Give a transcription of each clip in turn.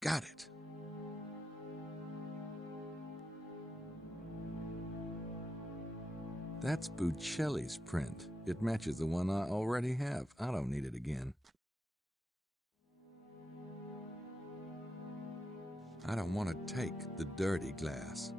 Got it. That's Buccelli's print. It matches the one I already have. I don't need it again. I don't want to take the dirty glass.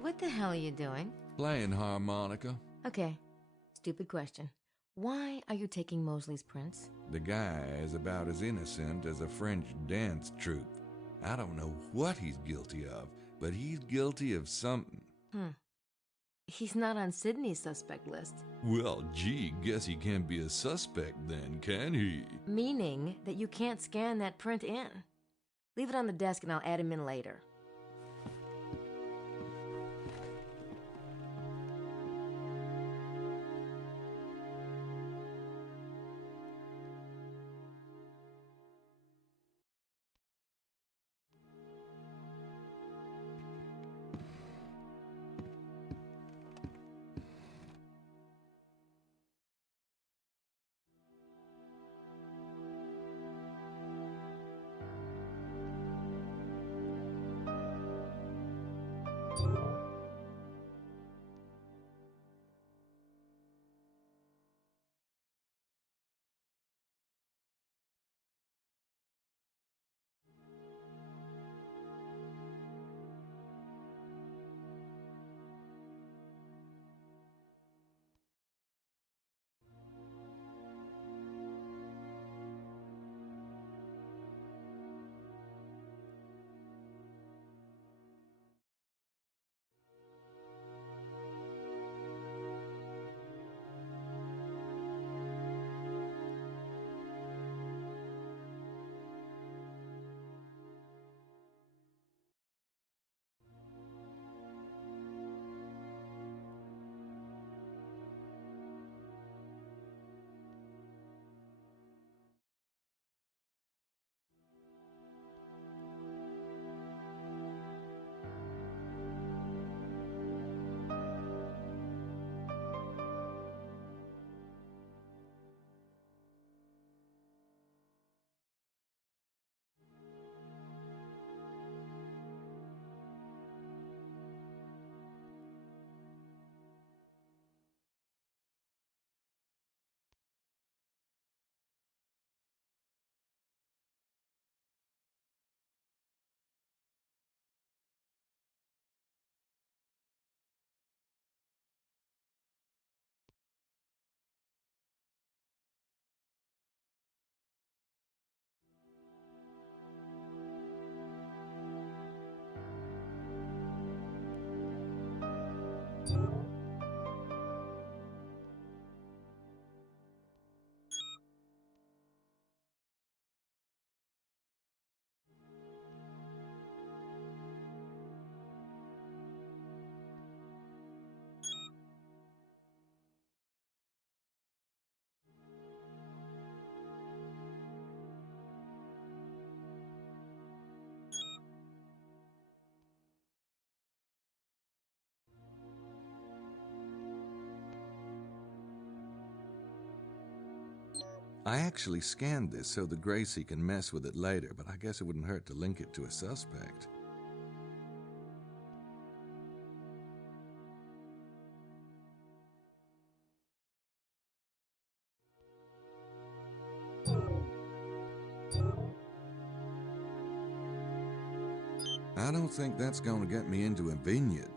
What the hell are you doing? Playing harmonica. Okay, stupid question. Why are you taking Mosley's prints? The guy is about as innocent as a French dance troupe. I don't know what he's guilty of, but he's guilty of something. He's not on Sydney's suspect list. Well, gee, guess he can't be a suspect then, can he? Meaning that you can't scan that print in. Leave it on the desk and I'll add him in later. I actually scanned this so that Gracie can mess with it later, but I guess it wouldn't hurt to link it to a suspect. I don't think that's going to get me into a vineyard.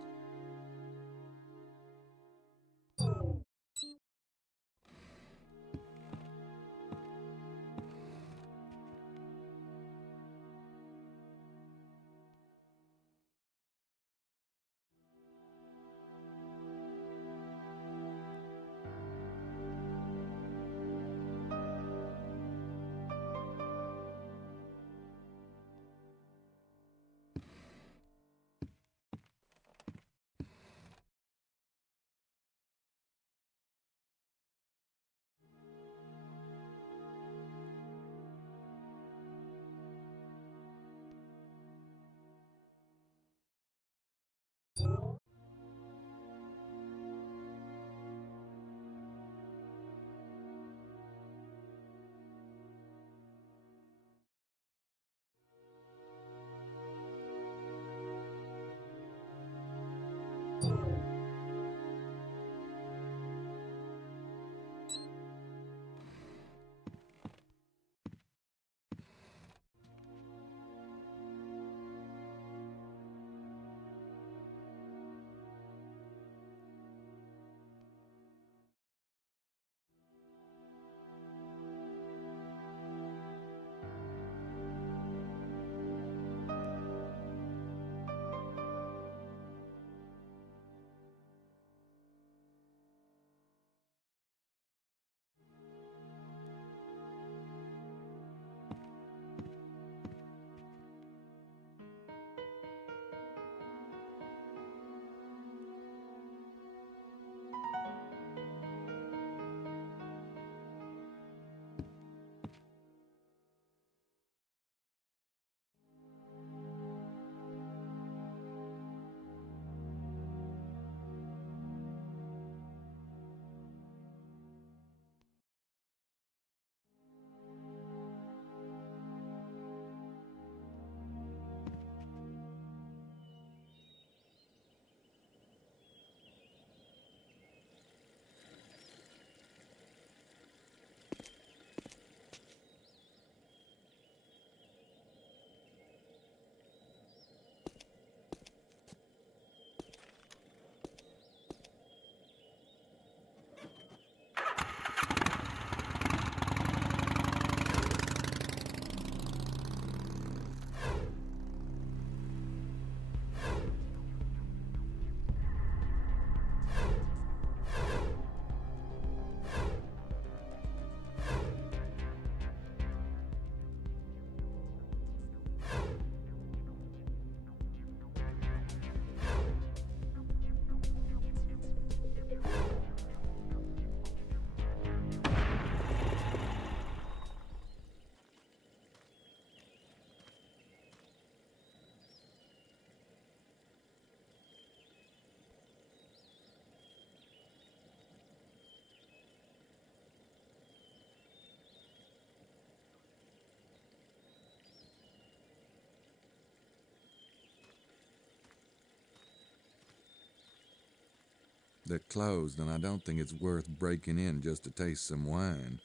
They're closed, and I don't think it's worth breaking in just to taste some wine.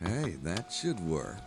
Hey, that should work.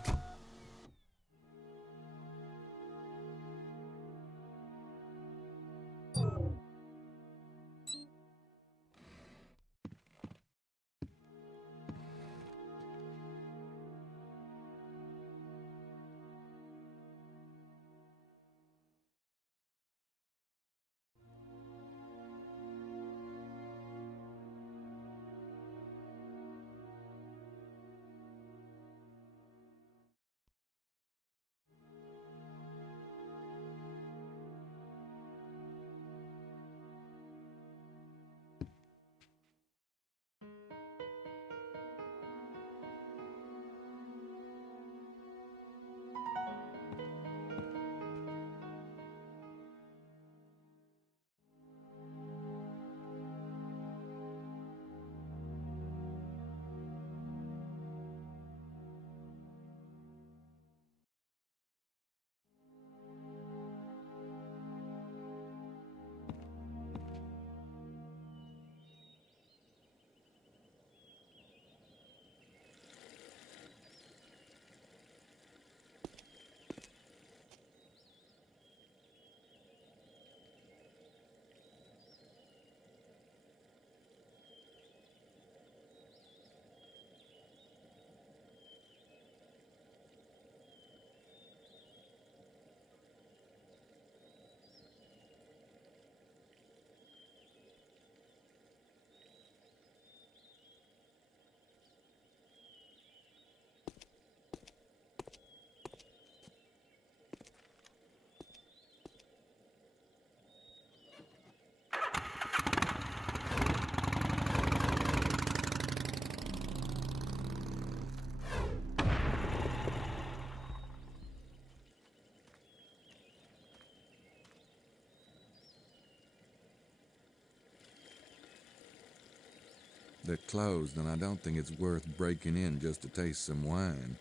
They're closed, and I don't think it's worth breaking in just to taste some wine.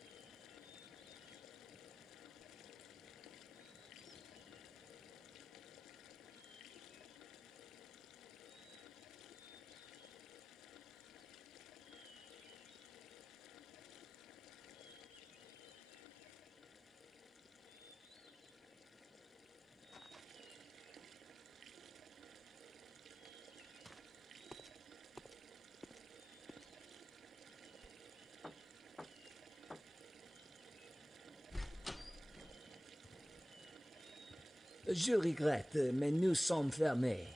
Je regrette, mais nous sommes fermés.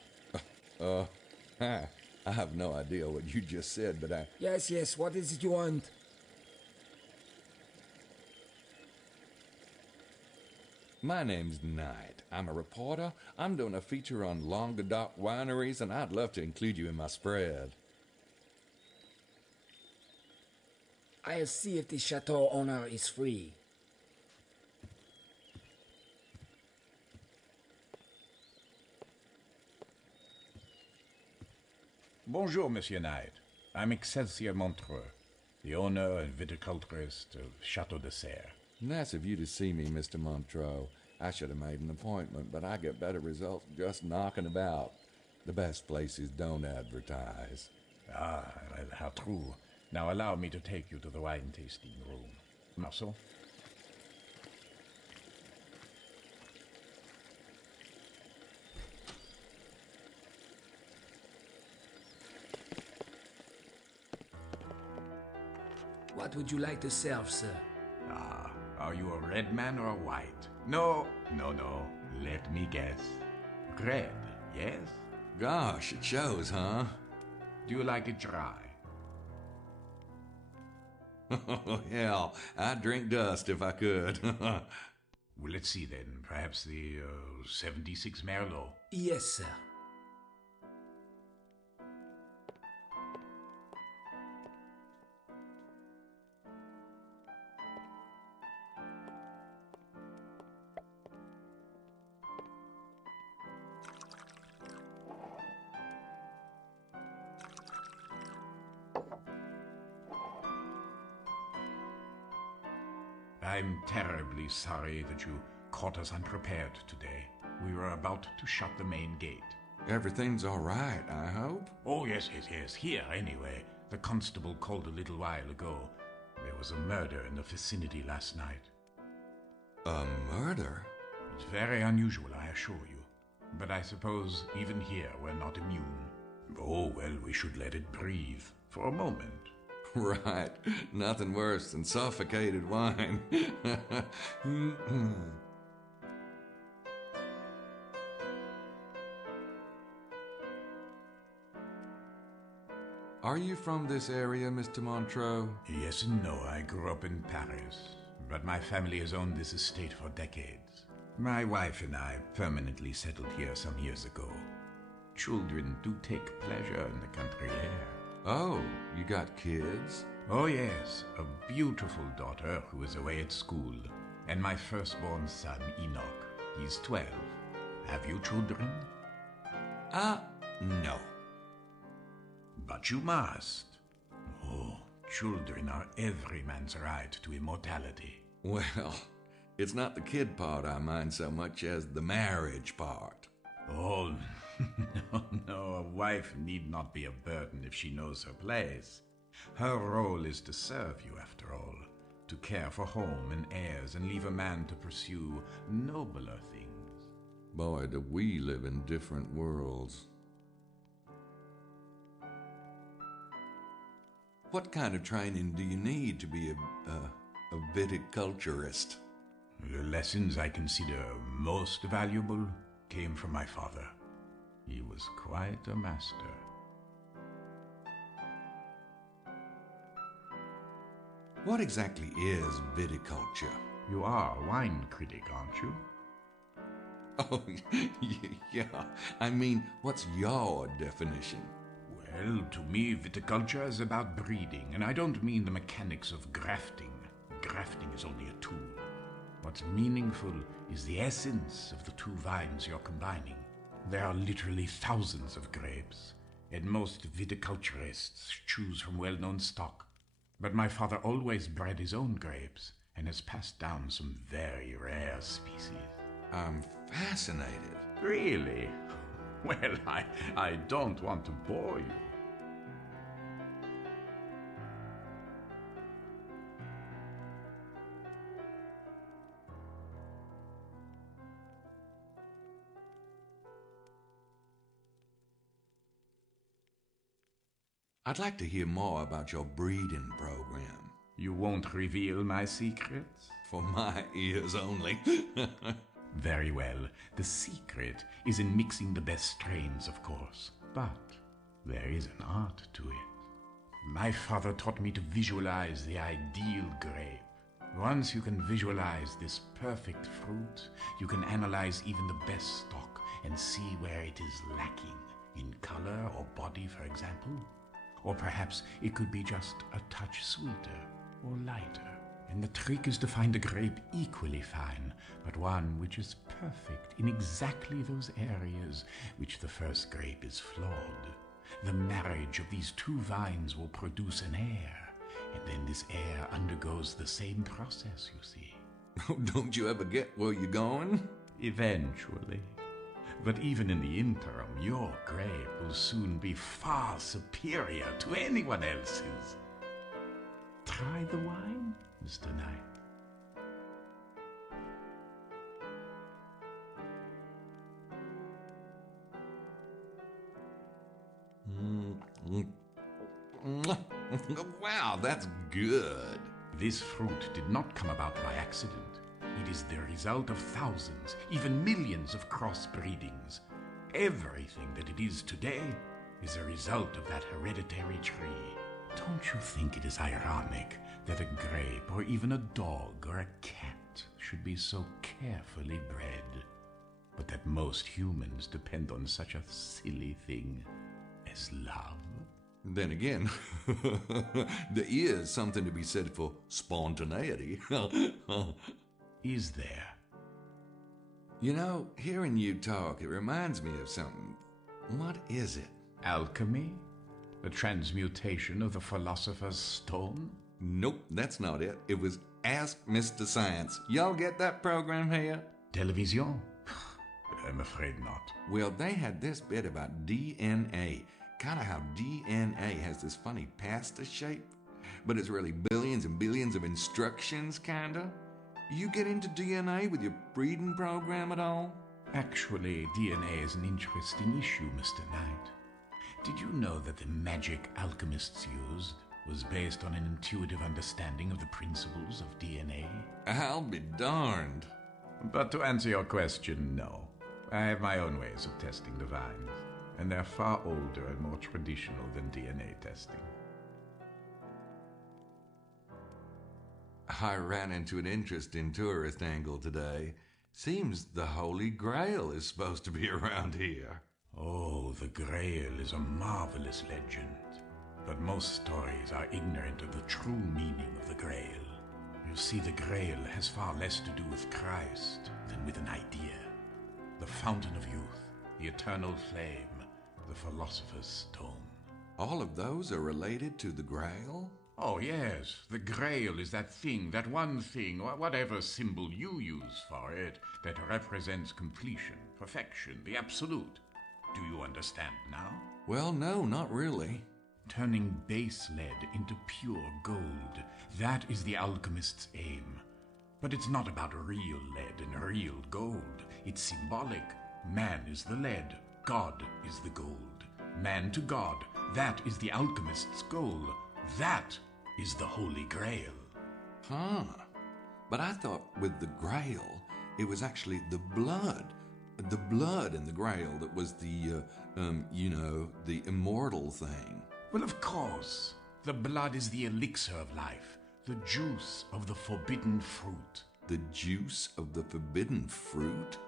I have no idea what you just said, but I... Yes, what is it you want? My name's Knight. I'm a reporter. I'm doing a feature on Languedoc wineries, and I'd love to include you in my spread. I'll see if the chateau owner is free. Bonjour, Monsieur Knight. I'm Excelsior Montreux, the owner and viticulturist of Château de Serre. Nice of you to see me, Mr. Montreux. I should have made an appointment, but I get better results just knocking about. The best places don't advertise. Ah, well, how true. Now allow me to take you to the wine tasting room. Marceau? What would you like to serve, sir? Ah, are you a red man or a white? No. Let me guess. Red, yes? Gosh, it shows, huh? Do you like it dry? Oh, hell, I'd drink dust if I could. Well, let's see then. Perhaps the 76 Merlot. Yes, sir. I'm terribly sorry that you caught us unprepared today. We were about to shut the main gate. Everything's all right, I hope? Oh, yes. Here, anyway. The constable called a little while ago. There was a murder in the vicinity last night. A murder? It's very unusual, I assure you. But I suppose even here we're not immune. Oh, well, we should let it breathe. For a moment. Right. Nothing worse than suffocated wine. Are you from this area, Mr. Montreux? Yes and no. I grew up in Paris, but my family has owned this estate for decades. My wife and I permanently settled here some years ago. Children do take pleasure in the country air. Oh, you got kids? Oh yes, a beautiful daughter who is away at school, and my firstborn son, Enoch. He's 12. Have you children? No. But you must. Oh, children are every man's right to immortality. Well, it's not the kid part I mind so much as the marriage part. Oh, no, a wife need not be a burden if she knows her place. Her role is to serve you, after all, to care for home and heirs and leave a man to pursue nobler things. Boy, do we live in different worlds. What kind of training do you need to be a viticulturist? The lessons I consider most valuable came from my father. He was quite a master. What exactly is viticulture? You are a wine critic, aren't you? Oh, yeah. I mean, what's your definition? Well, to me, viticulture is about breeding, and I don't mean the mechanics of grafting. Grafting is only a tool. What's meaningful is the essence of the two vines you're combining. There are literally thousands of grapes, and most viticulturists choose from well-known stock. But my father always bred his own grapes, and has passed down some very rare species. I'm fascinated. Really? Well, I don't want to bore you. I'd like to hear more about your breeding program. You won't reveal my secrets? For my ears only. Very well. The secret is in mixing the best strains, of course. But there is an art to it. My father taught me to visualize the ideal grape. Once you can visualize this perfect fruit, you can analyze even the best stock and see where it is lacking, in color or body, for example. Or perhaps it could be just a touch sweeter or lighter. And the trick is to find a grape equally fine, but one which is perfect in exactly those areas which the first grape is flawed. The marriage of these two vines will produce an heir, and then this heir undergoes the same process, you see. Oh, don't you ever get where you're going? Eventually. But even in the interim, your grape will soon be far superior to anyone else's. Try the wine, Mr. Knight. Wow, that's good. This fruit did not come about by accident. It is the result of thousands, even millions of crossbreedings. Everything that it is today is a result of that hereditary tree. Don't you think it is ironic that a grape or even a dog or a cat should be so carefully bred, but that most humans depend on such a silly thing as love? Then again, there is something to be said for spontaneity. Is there? You know, hearing you talk, it reminds me of something. What is it? Alchemy? The transmutation of the philosopher's stone? Nope, that's not it. It was Ask Mr. Science. Y'all get that program here? Television? I'm afraid not. Well, they had this bit about DNA. Kind of how DNA has this funny pasta shape, but it's really billions and billions of instructions, kinda. You get into DNA with your breeding program at all? Actually, DNA is an interesting issue, Mr. Knight. Did you know that the magic alchemists used was based on an intuitive understanding of the principles of DNA? I'll be darned. But to answer your question, no. I have my own ways of testing the vines, and they're far older and more traditional than DNA testing. I ran into an interesting tourist angle today. Seems the Holy Grail is supposed to be around here. Oh, the Grail is a marvelous legend, but most stories are ignorant of the true meaning of the Grail. You see, the Grail has far less to do with Christ than with an idea. The fountain of youth, the eternal flame, the philosopher's stone. All of those are related to the Grail? Oh, yes. The Grail is that thing, that one thing, or whatever symbol you use for it, that represents completion, perfection, the absolute. Do you understand now? Well, no, not really. Turning base lead into pure gold, that is the alchemist's aim. But it's not about real lead and real gold. It's symbolic. Man is the lead, God is the gold. Man to God, that is the alchemist's goal. That is the Holy Grail. Huh. But I thought with the Grail, it was actually the blood. The blood in the Grail that was the immortal thing. Well, of course. The blood is the elixir of life, the juice of the forbidden fruit. The juice of the forbidden fruit?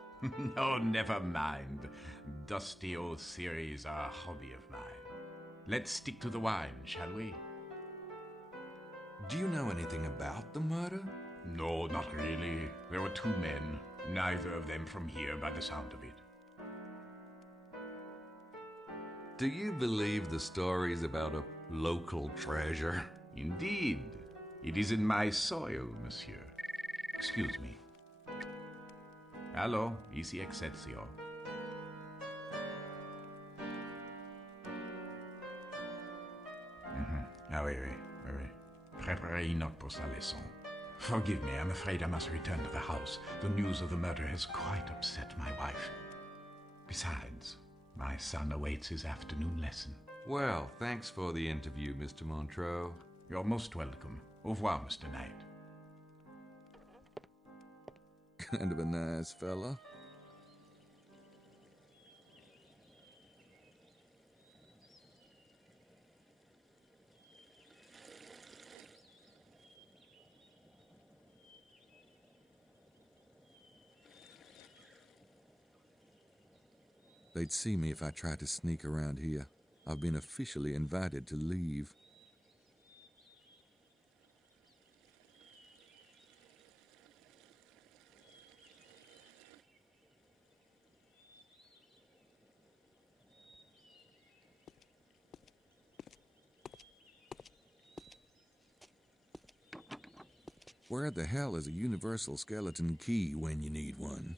No, never mind. Dusty old theories are a hobby of mine. Let's stick to the wine, shall we? Do you know anything about the murder? No, not really. There were two men, neither of them from here by the sound of it. Do you believe the stories about a local treasure? Indeed. It is in my soil, monsieur. Excuse me. Hallo, ici Excelsior. Ah oui. Préparez une note pour sa leçon. Forgive me, I'm afraid I must return to the house. The news of the murder has quite upset my wife. Besides, my son awaits his afternoon lesson. Well, thanks for the interview, Mr. Montreux. You're most welcome. Au revoir, Mr. Knight. Kind of a nice fella. They'd see me if I tried to sneak around here. I've been officially invited to leave. Where the hell is a universal skeleton key when you need one?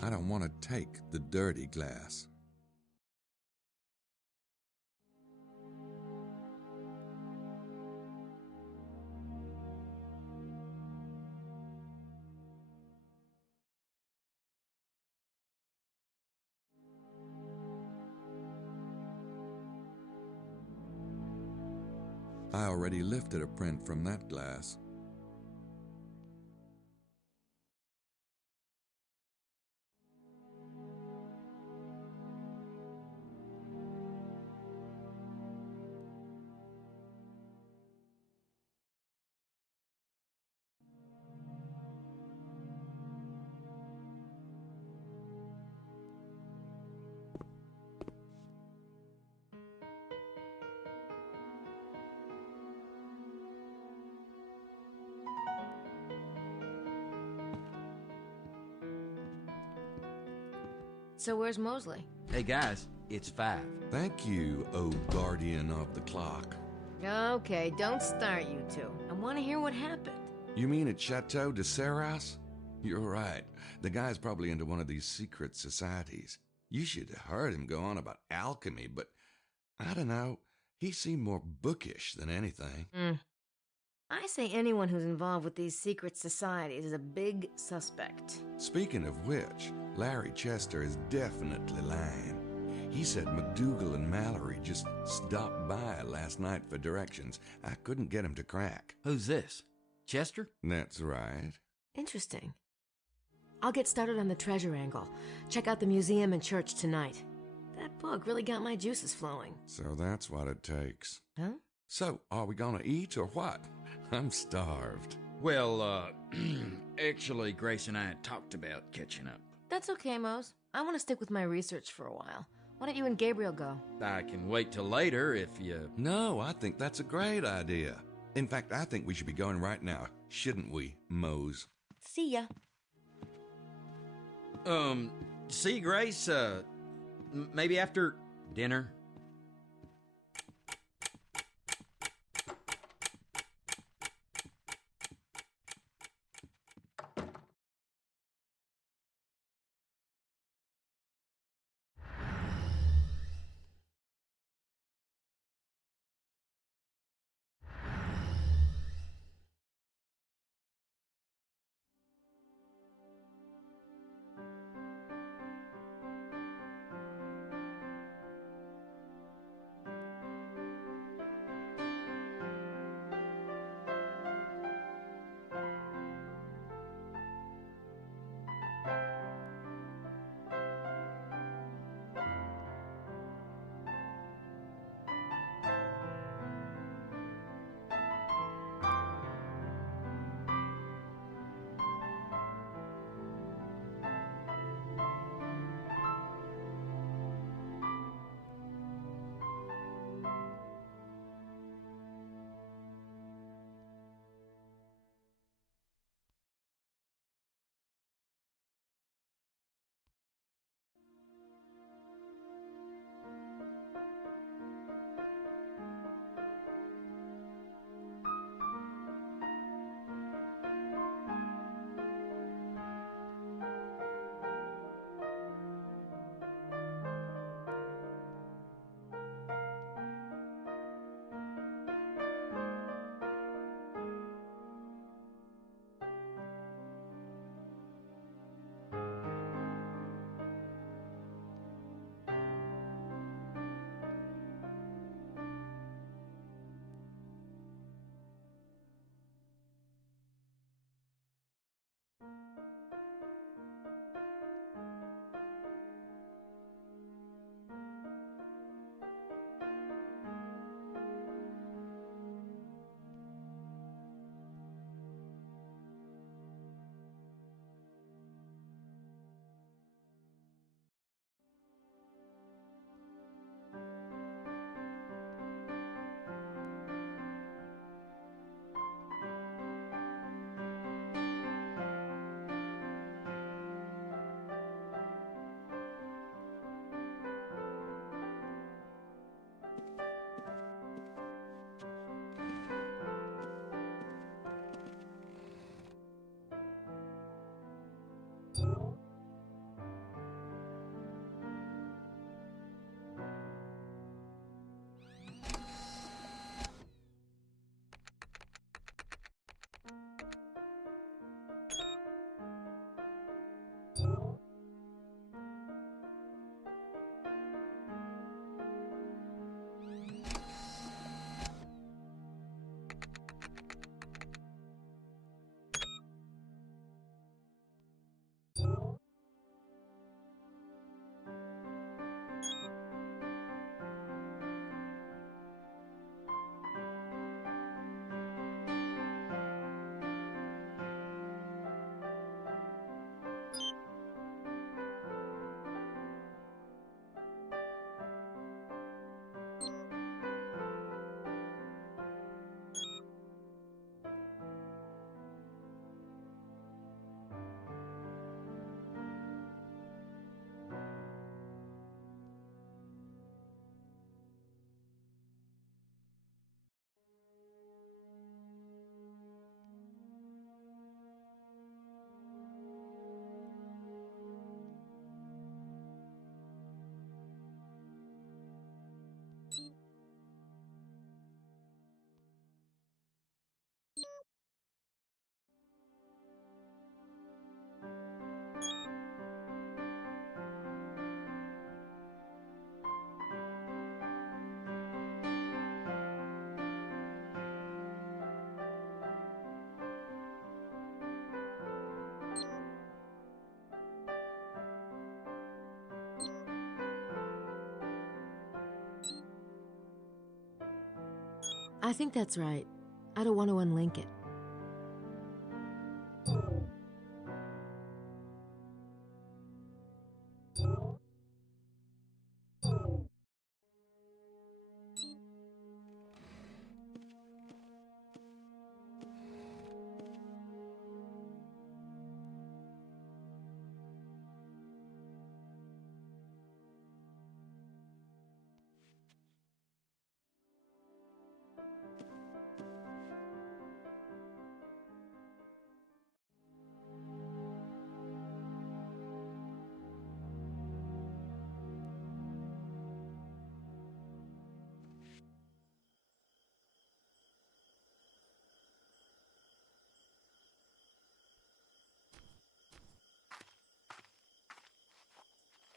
I don't want to take the dirty glass. I already lifted a print from that glass. So where's Mosley? Hey guys, it's 5. Thank you, O guardian of the clock. Okay, don't start, you two. I want to hear what happened. You mean at Chateau de Serras? You're right. The guy's probably into one of these secret societies. You should have heard him go on about alchemy, but I don't know. He seemed more bookish than anything. I say anyone who's involved with these secret societies is a big suspect. Speaking of which, Larry Chester is definitely lying. He said McDougal and Mallory just stopped by last night for directions. I couldn't get him to crack. Who's this? Chester? That's right. Interesting. I'll get started on the treasure angle. Check out the museum and church tonight. That book really got my juices flowing. So that's what it takes. Huh? So, are we gonna eat or what? I'm starved. Well, actually, Grace and I had talked about catching up. That's okay, Mose. I want to stick with my research for a while. Why don't you and Gabriel go? I can wait till later if you... No, I think that's a great idea. In fact, I think we should be going right now, shouldn't we, Mose? See ya. See, Grace, maybe after dinner? I think that's right. I don't want to unlink it.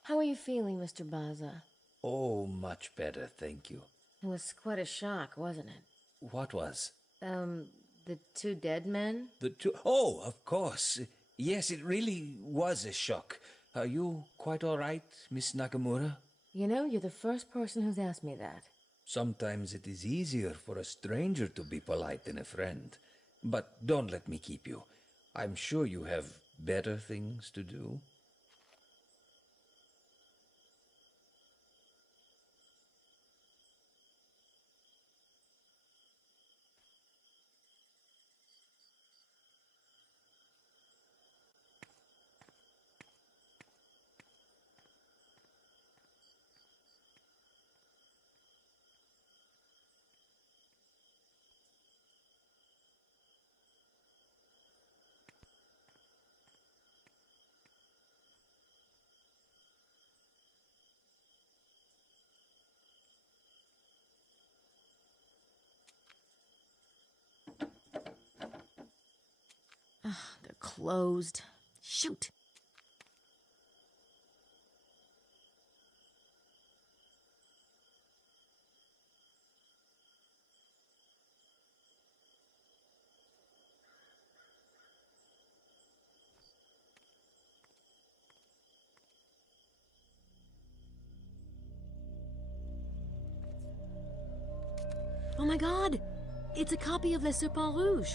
How are you feeling, Mr. Baza? Oh, much better, thank you. It was quite a shock, wasn't it? What was? The two dead men? The two... Oh, of course. Yes, it really was a shock. Are you quite all right, Miss Nakamura? You know, you're the first person who's asked me that. Sometimes it is easier for a stranger to be polite than a friend. But don't let me keep you. I'm sure you have better things to do. They're closed. Shoot! Oh my god! It's a copy of Le Serpent Rouge!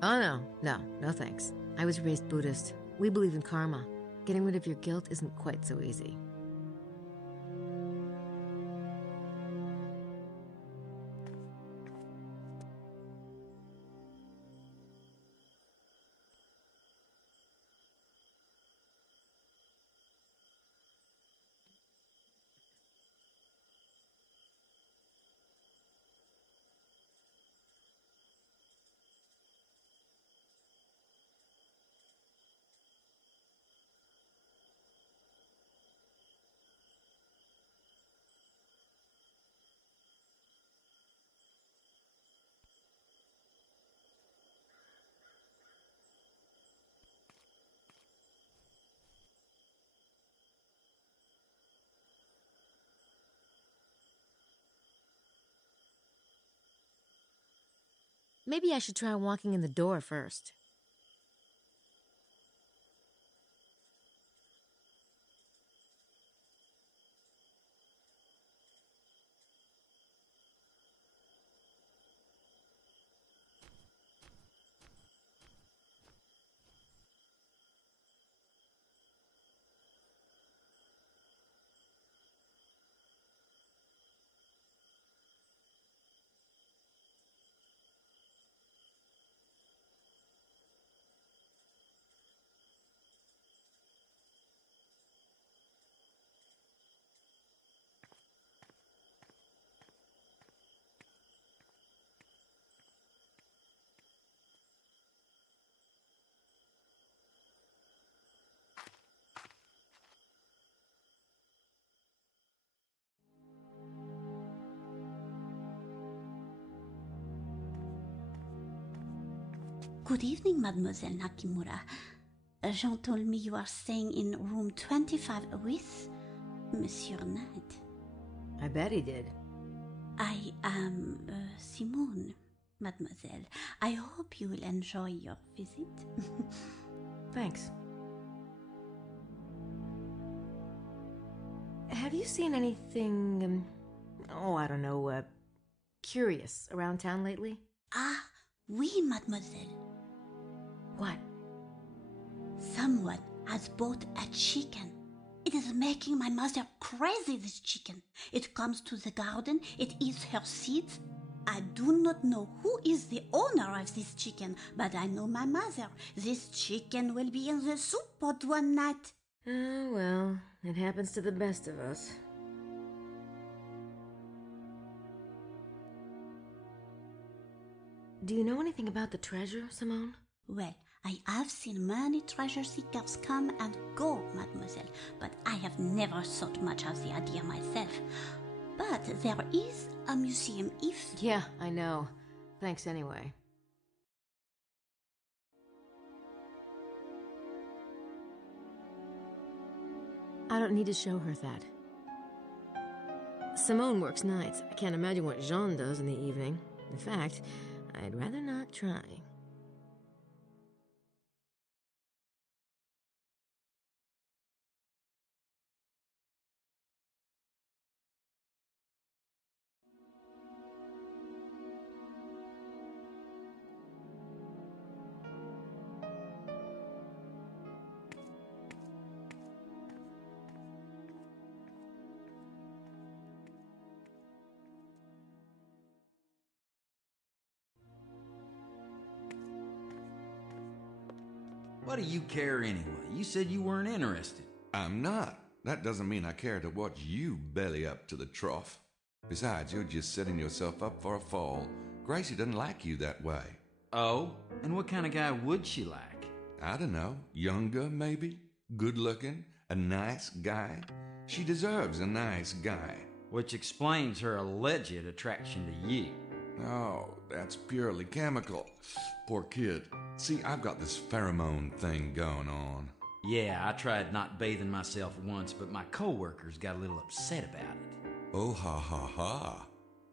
Oh, no thanks. I was raised Buddhist. We believe in karma. Getting rid of your guilt isn't quite so easy. Maybe I should try walking in the door first. Good evening, Mademoiselle Nakimura. Jean told me you are staying in room 25 with Monsieur Knight. I bet he did. I am Simone, Mademoiselle. I hope you will enjoy your visit. Thanks. Have you seen anything, I don't know, curious around town lately? Ah, oui, Mademoiselle. What? Someone has bought a chicken. It is making my mother crazy, this chicken. It comes to the garden, it eats her seeds. I do not know who is the owner of this chicken, but I know my mother. This chicken will be in the soup pot one night. Oh, well, it happens to the best of us. Do you know anything about the treasure, Simone? Well, I have seen many treasure seekers come and go, mademoiselle, but I have never thought much of the idea myself. But there is a museum if... Yeah, I know. Thanks anyway. I don't need to show her that. Simone works nights. I can't imagine what Jean does in the evening. In fact, I'd rather not try. What do you care anyway? You said you weren't interested. I'm not. That doesn't mean I care to watch you belly up to the trough. Besides, you're just setting yourself up for a fall. Gracie doesn't like you that way. Oh? And what kind of guy would she like? I don't know. Younger, maybe? Good looking? A nice guy? She deserves a nice guy. Which explains her alleged attraction to you. Oh, that's purely chemical. Poor kid. See, I've got this pheromone thing going on. Yeah, I tried not bathing myself once, but my coworkers got a little upset about it. Oh, ha, ha, ha.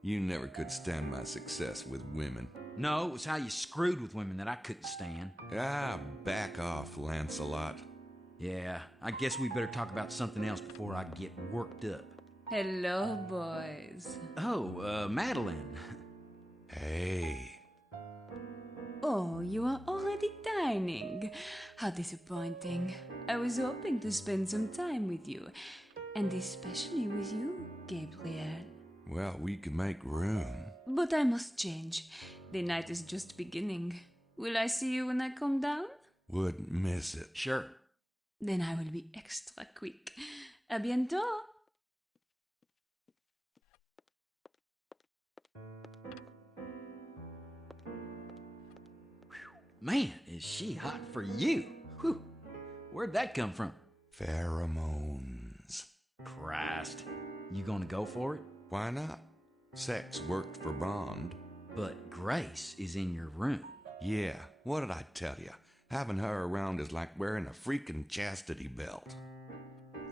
You never could stand my success with women. No, it was how you screwed with women that I couldn't stand. Ah, back off, Lancelot. Yeah, I guess we better talk about something else before I get worked up. Hello, boys. Oh, Madeline. Hey. Oh, you are already dining. How disappointing. I was hoping to spend some time with you, and especially with you, Gabriel. Well, we can make room. But I must change. The night is just beginning. Will I see you when I come down? Wouldn't miss it. Sure. Then I will be extra quick. A bientôt. Man, is she hot for you. Whew. Where'd that come from? Pheromones. Christ. You gonna go for it? Why not? Sex worked for Bond. But Grace is in your room. Yeah, what did I tell you? Having her around is like wearing a freaking chastity belt.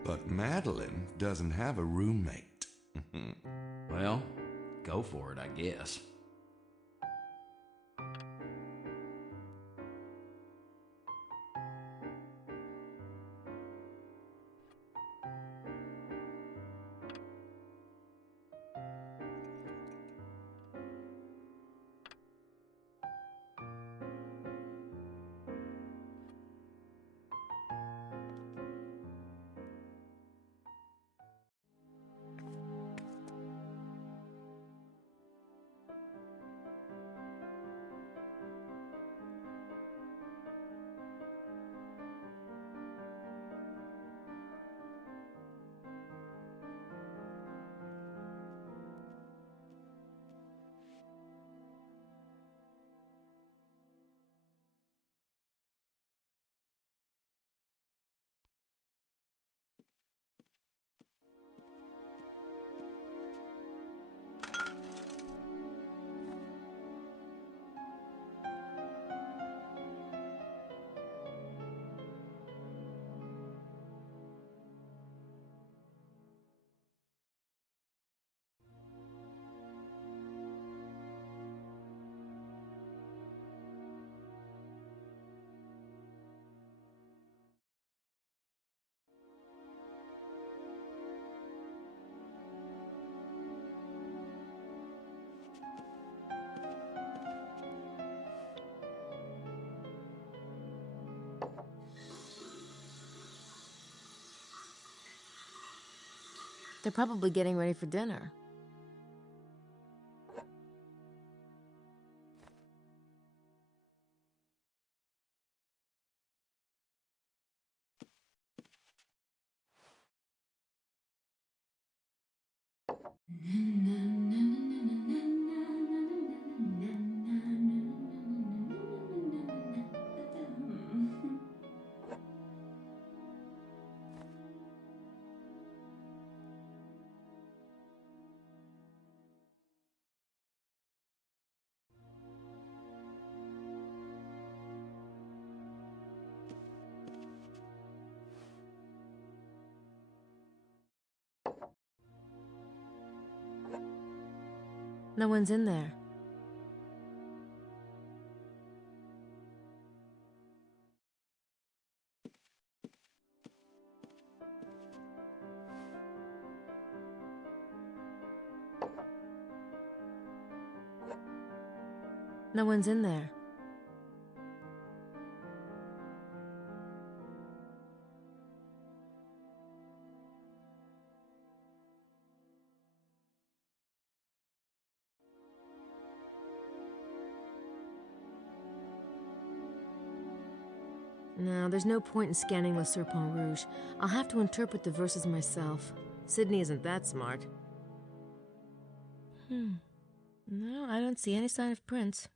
But Madeline doesn't have a roommate. Well, go for it, I guess. They're probably getting ready for dinner. No one's in there. No one's in there. No, there's no point in scanning Le Serpent Rouge. I'll have to interpret the verses myself. Sydney isn't that smart. No, I don't see any sign of Prince.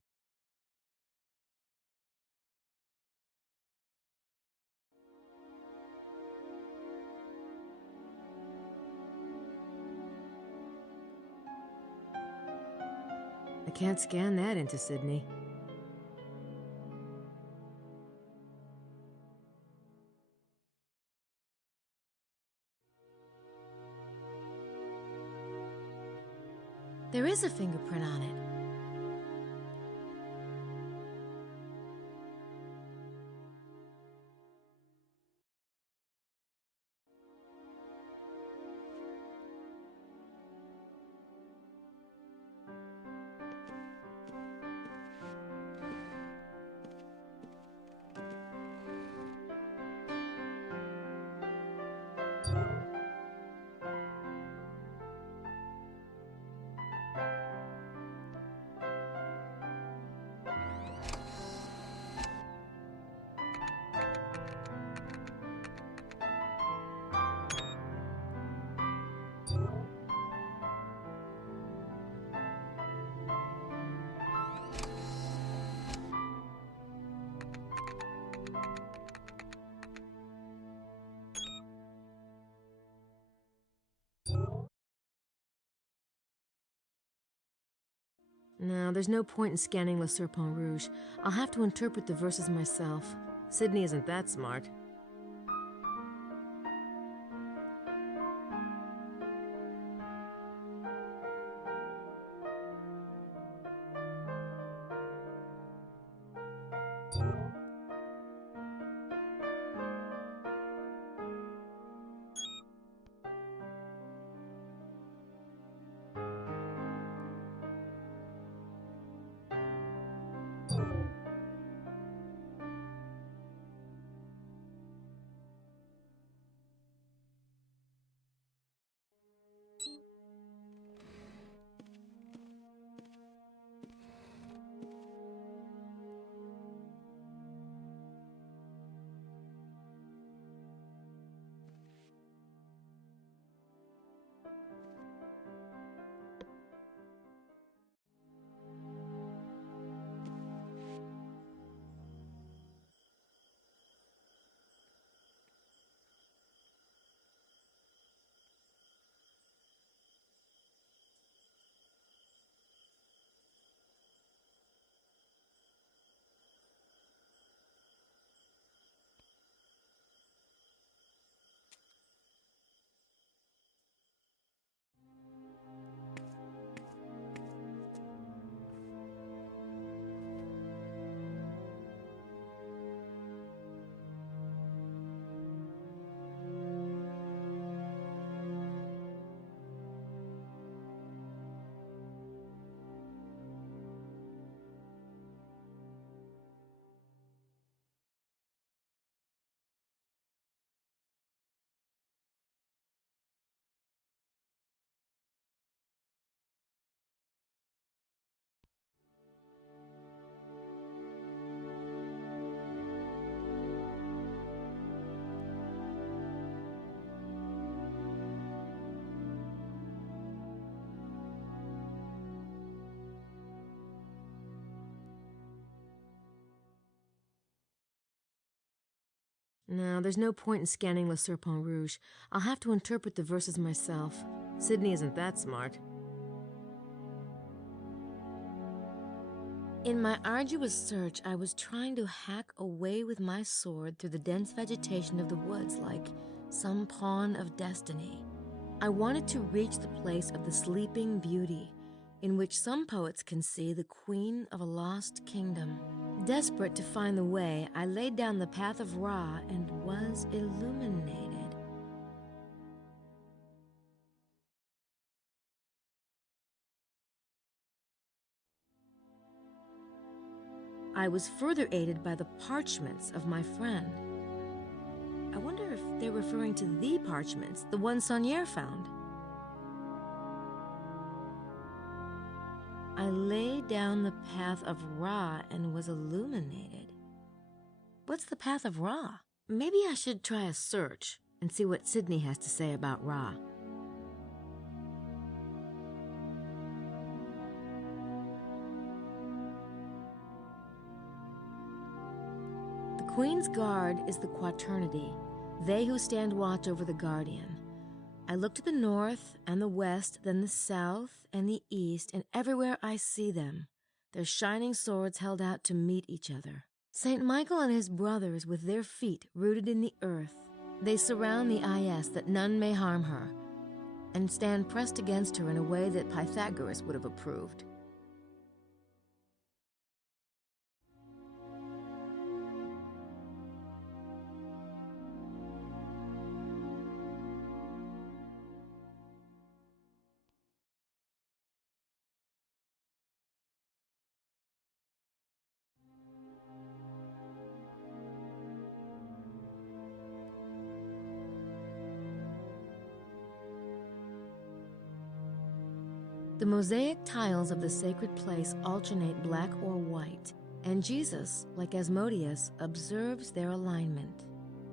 I can't scan that into Sydney. There is a fingerprint on it. No, there's no point in scanning Le Serpent Rouge. I'll have to interpret the verses myself. Sydney isn't that smart. No, there's no point in scanning Le Serpent Rouge. I'll have to interpret the verses myself. Sydney isn't that smart. In my arduous search, I was trying to hack away with my sword through the dense vegetation of the woods like some pawn of destiny. I wanted to reach the place of the sleeping beauty, in which some poets can see the queen of a lost kingdom. Desperate to find the way, I laid down the path of Ra and was illuminated. I was further aided by the parchments of my friend. I wonder if they're referring to the parchments, the one Saunier found. I laid down the path of Ra and was illuminated. What's the path of Ra? Maybe I should try a search and see what Sydney has to say about Ra. The Queen's Guard is the Quaternity, they who stand watch over the Guardian. I look to the north and the west, then the south and the east, and everywhere I see them, their shining swords held out to meet each other. Saint Michael and his brothers, with their feet rooted in the earth, they surround the Ias that none may harm her, and stand pressed against her in a way that Pythagoras would have approved. The mosaic tiles of the sacred place alternate black or white, and Jesus, like Asmodeus, observes their alignment.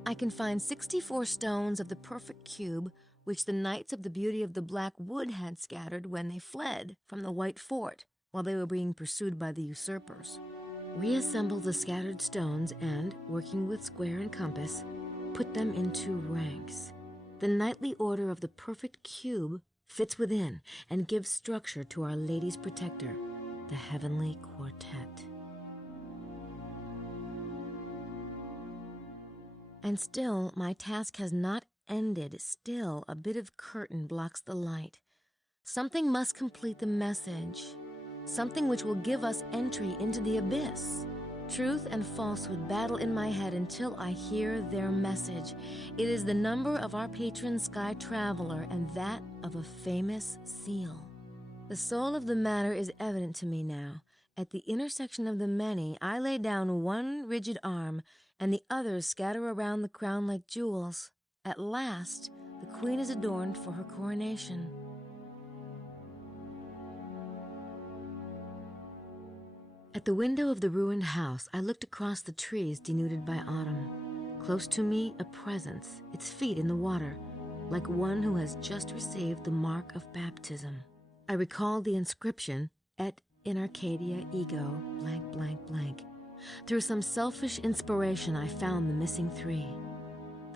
I can find 64 stones of the perfect cube, which the Knights of the Beauty of the Black Wood had scattered when they fled from the White Fort while they were being pursued by the usurpers. Reassemble the scattered stones and, working with square and compass, put them into ranks. The knightly order of the perfect cube fits within and gives structure to Our Lady's protector, the Heavenly Quartet. And still, my task has not ended. Still, a bit of curtain blocks the light. Something must complete the message, something which will give us entry into the abyss. Truth and falsehood battle in my head until I hear their message. It is the number of our patron Sky Traveler and that of a famous seal. The soul of the matter is evident to me now. At the intersection of the many, I lay down one rigid arm, and the others scatter around the crown like jewels. At last, the queen is adorned for her coronation. At the window of the ruined house, I looked across the trees denuded by autumn. Close to me, a presence, its feet in the water, like one who has just received the mark of baptism. I recalled the inscription, Et in Arcadia ego, blank, blank, blank. Through some selfish inspiration, I found the missing three.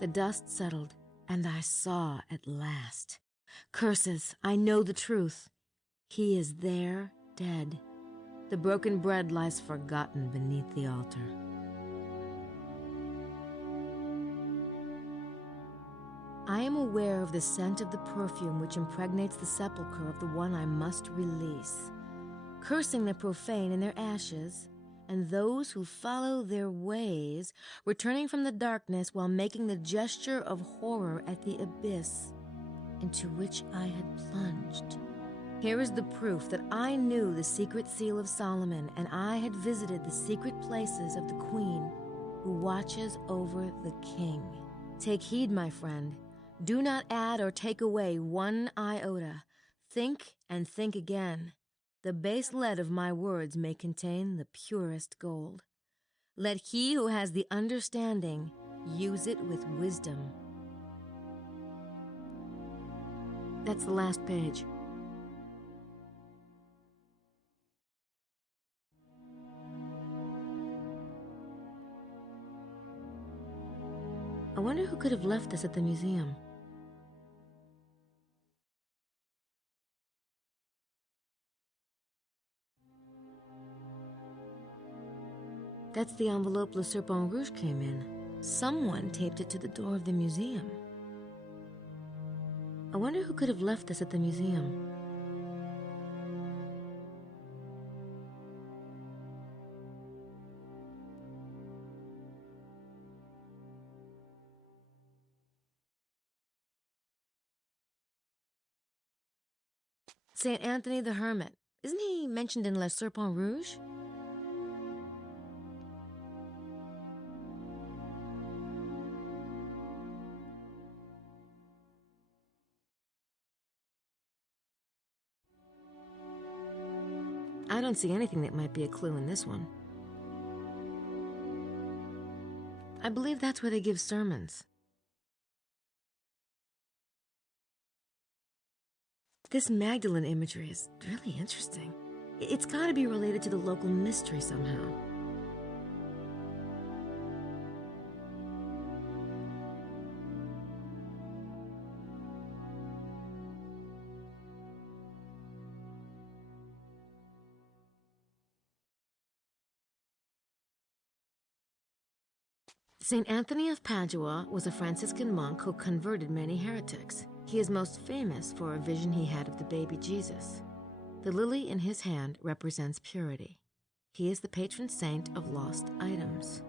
The dust settled, and I saw at last. Curses, I know the truth. He is there, dead. The broken bread lies forgotten beneath the altar. I am aware of the scent of the perfume which impregnates the sepulchre of the one I must release, cursing the profane in their ashes, and those who follow their ways, returning from the darkness while making the gesture of horror at the abyss into which I had plunged. Here is the proof that I knew the secret seal of Solomon, and I had visited the secret places of the queen who watches over the king. Take heed, my friend. Do not add or take away one iota. Think and think again. The base lead of my words may contain the purest gold. Let he who has the understanding use it with wisdom. That's the last page. I wonder who could have left this at the museum. That's the envelope Le Serpent Rouge came in. Someone taped it to the door of the museum. I wonder who could have left this at the museum. Saint Anthony the Hermit. Isn't he mentioned in Le Serpent Rouge? I don't see anything that might be a clue in this one. I believe that's where they give sermons. This Magdalene imagery is really interesting. It's got to be related to the local mystery somehow. Saint Anthony of Padua was a Franciscan monk who converted many heretics. He is most famous for a vision he had of the baby Jesus. The lily in his hand represents purity. He is the patron saint of lost items.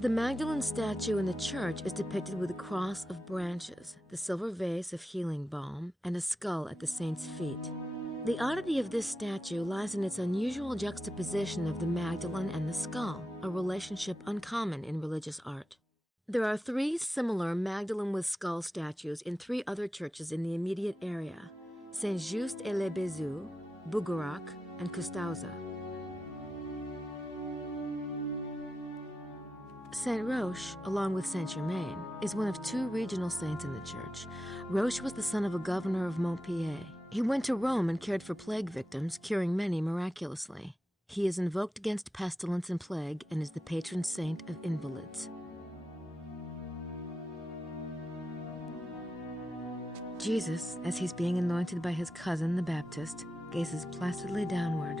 The Magdalene statue in the church is depicted with a cross of branches, the silver vase of healing balm, and a skull at the saint's feet. The oddity of this statue lies in its unusual juxtaposition of the Magdalene and the skull, a relationship uncommon in religious art. There are 3 similar Magdalene with skull statues in 3 other churches in the immediate area: Saint-Just-et-les-Bézoux, Bougarac, and Custauza. Saint Roche, along with Saint Germain, is one of 2 regional saints in the church. Roche was the son of a governor of Montpellier. He went to Rome and cared for plague victims, curing many miraculously. He is invoked against pestilence and plague and is the patron saint of invalids. Jesus, as he's being anointed by his cousin the Baptist, gazes placidly downward.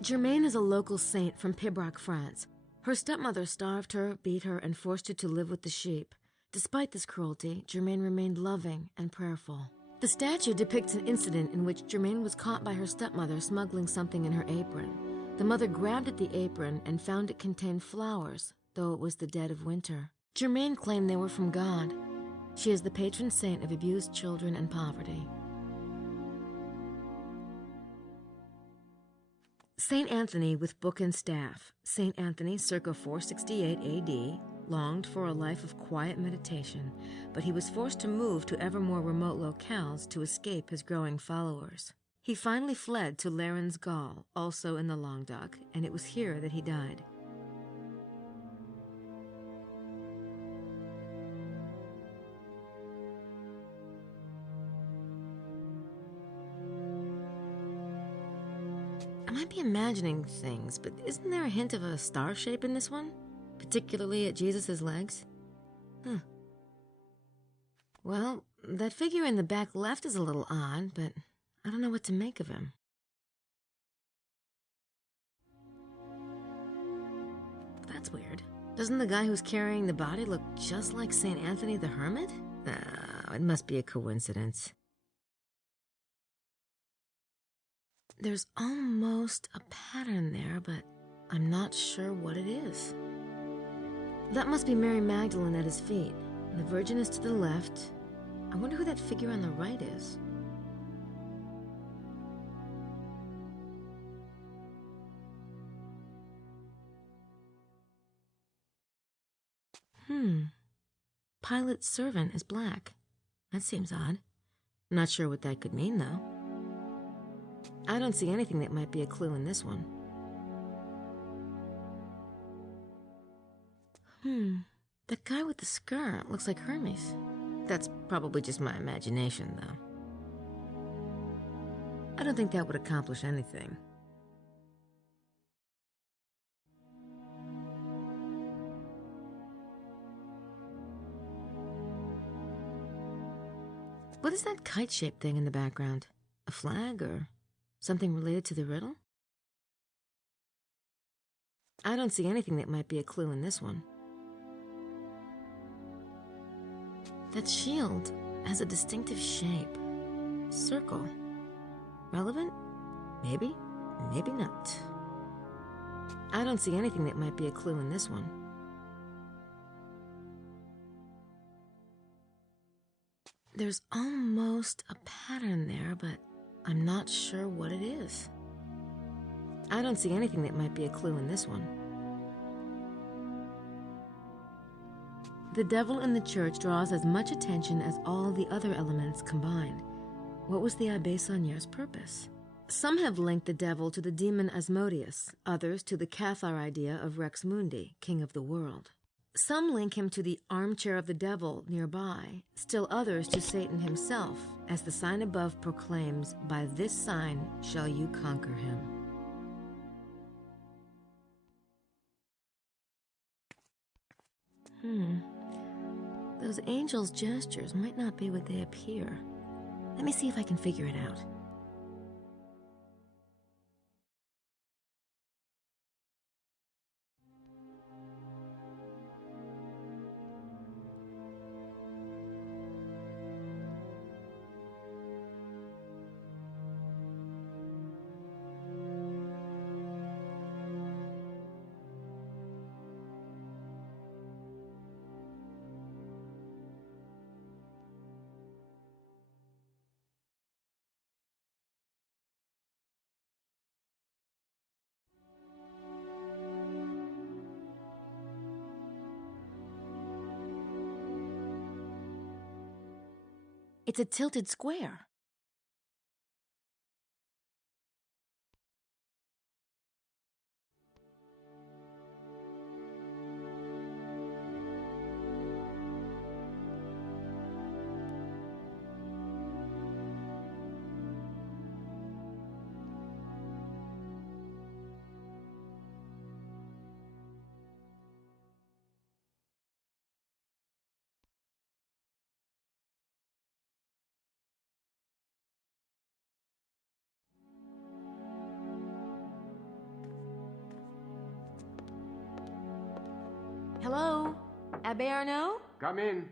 Germaine is a local saint from Pibrac, France. Her stepmother starved her, beat her, and forced her to live with the sheep. Despite this cruelty, Germaine remained loving and prayerful. The statue depicts an incident in which Germaine was caught by her stepmother smuggling something in her apron. The mother grabbed at the apron and found it contained flowers, though it was the dead of winter. Germaine claimed they were from God. She is the patron saint of abused children and poverty. Saint Anthony with book and staff. Saint Anthony, circa 468 AD, longed for a life of quiet meditation, but he was forced to move to ever more remote locales to escape his growing followers. He finally fled to Larens Gaul, also in the Languedoc, and it was here that he died. I might be imagining things, but isn't there a hint of a star shape in this one? Particularly at Jesus' legs? Well, that figure in the back left is a little odd, but I don't know what to make of him. That's weird. Doesn't the guy who's carrying the body look just like Saint Anthony the Hermit? It must be a coincidence. There's almost a pattern there, but I'm not sure what it is. That must be Mary Magdalene at his feet. The Virgin is to the left. I wonder who that figure on the right is. Pilate's servant is black. That seems odd. Not sure what that could mean, though. I don't see anything that might be a clue in this one. That guy with the skirt looks like Hermes. That's probably just my imagination, though. I don't think that would accomplish anything. What is that kite-shaped thing in the background? A flag or something related to the riddle? I don't see anything that might be a clue in this one. That shield has a distinctive shape. Circle. Relevant? Maybe, maybe not. I don't see anything that might be a clue in this one. There's almost a pattern there, but I'm not sure what it is. I don't see anything that might be a clue in this one. The devil in the church draws as much attention as all the other elements combined. What was the Abbé Saunier's purpose? Some have linked the devil to the demon Asmodeus, others to the Cathar idea of Rex Mundi, king of the world. Some link him to the armchair of the devil nearby, still others to Satan himself, as the sign above proclaims, "By this sign shall you conquer him." Those angels' gestures might not be what they appear. Let me see if I can figure it out. It's a tilted square. Hello? Abbé Arnaud? Come in.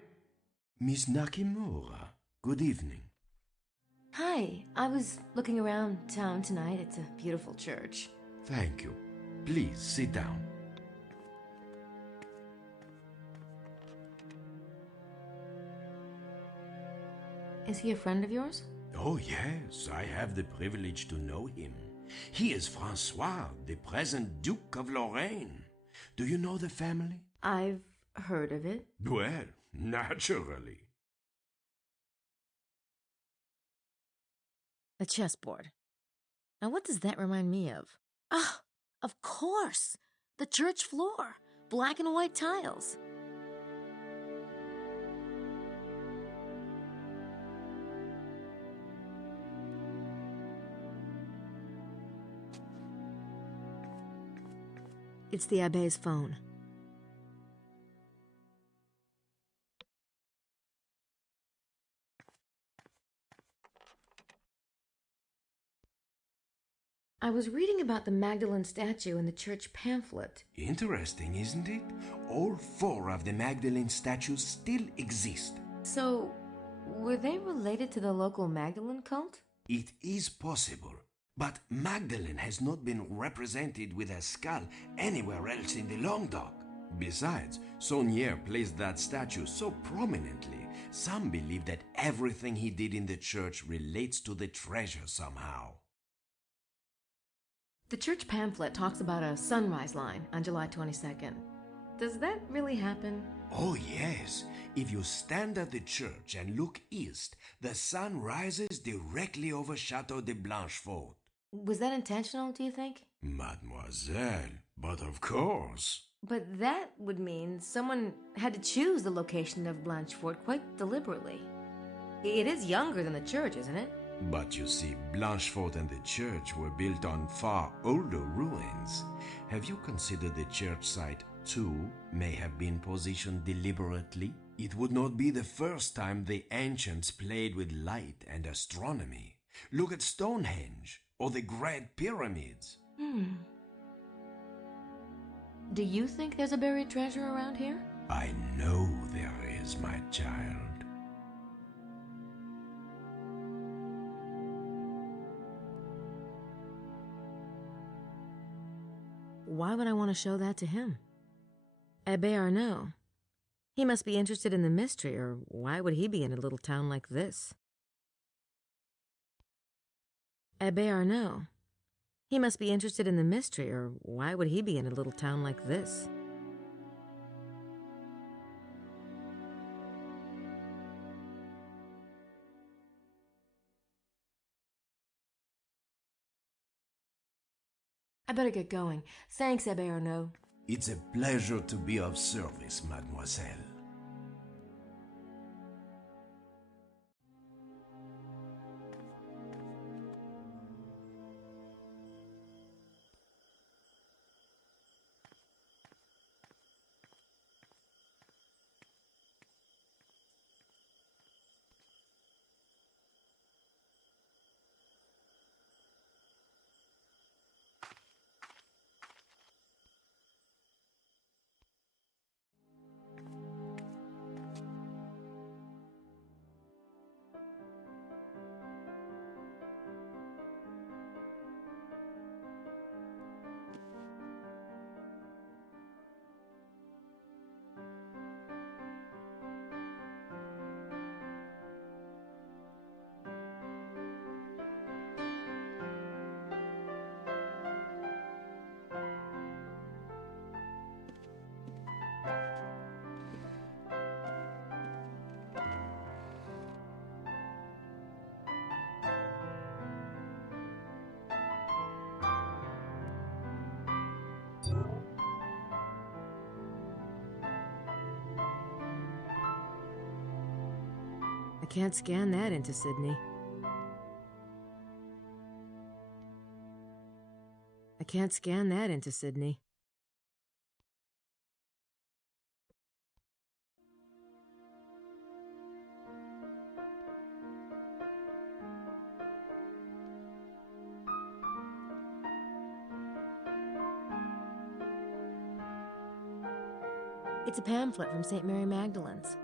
Miss Nakimura, good evening. Hi, I was looking around town tonight. It's a beautiful church. Thank you. Please sit down. Is he a friend of yours? Oh, yes, I have the privilege to know him. He is Francois, the present Duke of Lorraine. Do you know the family? I've heard of it. Well, naturally. A chessboard. Now what does that remind me of? Ah, of course! The church floor. Black and white tiles. It's the Abbé's phone. I was reading about the Magdalene statue in the church pamphlet. Interesting, isn't it? All 4 of the Magdalene statues still exist. So, were they related to the local Magdalene cult? It is possible, but Magdalene has not been represented with a skull anywhere else in the Languedoc. Besides, Saunier placed that statue so prominently, some believe that everything he did in the church relates to the treasure somehow. The church pamphlet talks about a sunrise line on July 22nd. Does that really happen? Oh yes, if you stand at the church and look east, the sun rises directly over Chateau de Blanchefort. Was that intentional, do you think? Mademoiselle, but of course. But that would mean someone had to choose the location of Blanchefort quite deliberately. It is younger than the church, isn't it? But you see, Blanchefort and the church were built on far older ruins. Have you considered the church site too may have been positioned deliberately? It would not be the first time the ancients played with light and astronomy. Look at Stonehenge or the Great Pyramids. Do you think there's a buried treasure around here? I know there is, my child. Why would I want to show that to him? Abbé Arnaud, He must be interested in the mystery, or why would he be in a little town like this? Abbé Arnaud. He must be interested in the mystery, or why would he be in a little town like this? I better get going. Thanks, Abbé Arnaud. It's a pleasure to be of service, mademoiselle. I can't scan that into Sydney. I can't scan that into Sydney. It's a pamphlet from St. Mary Magdalene's.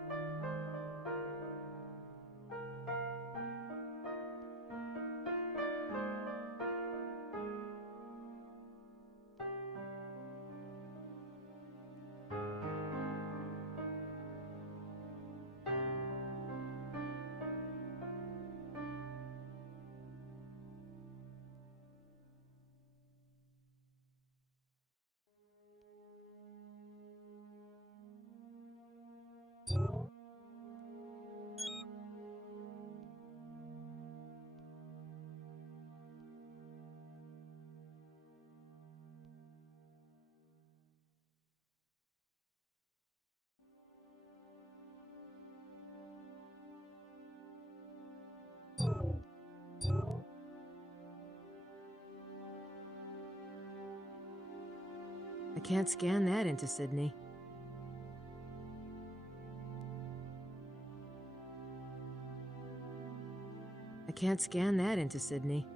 I can't scan that into Sydney. I can't scan that into Sydney.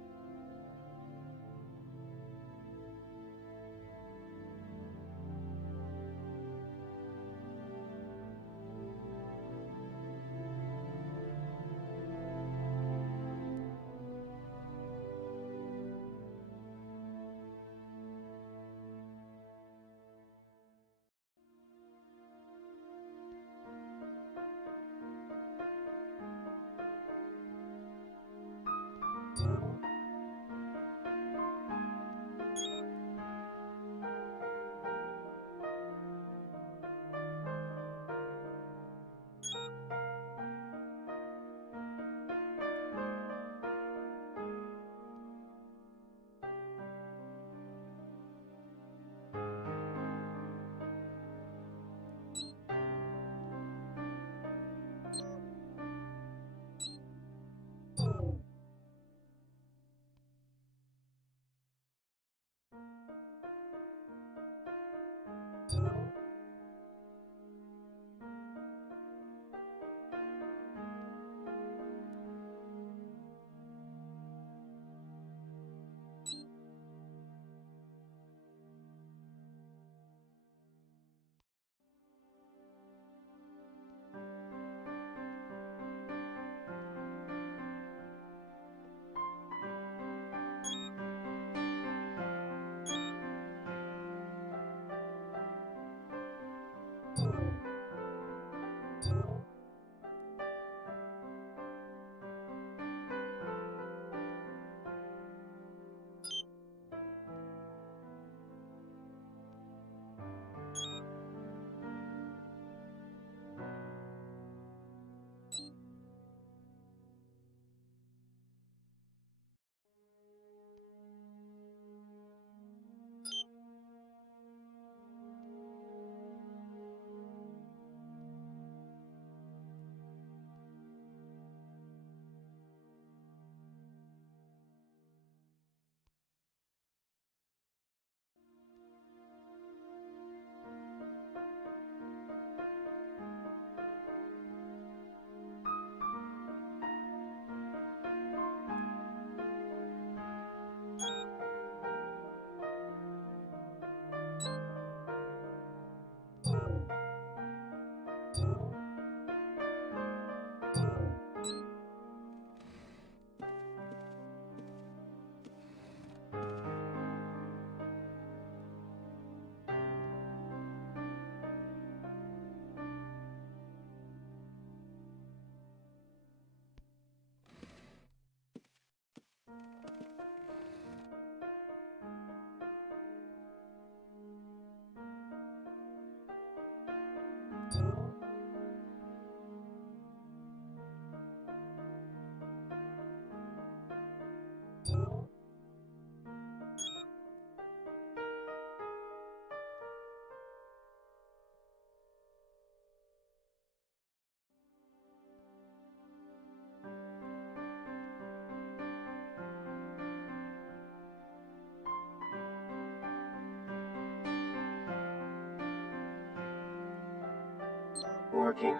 working.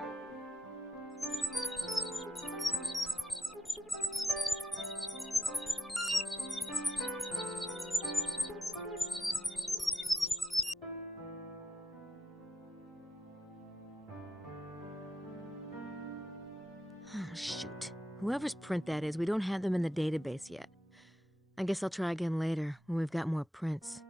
Oh, shoot. Whoever's print that is, we don't have them in the database yet. I guess I'll try again later, when we've got more prints.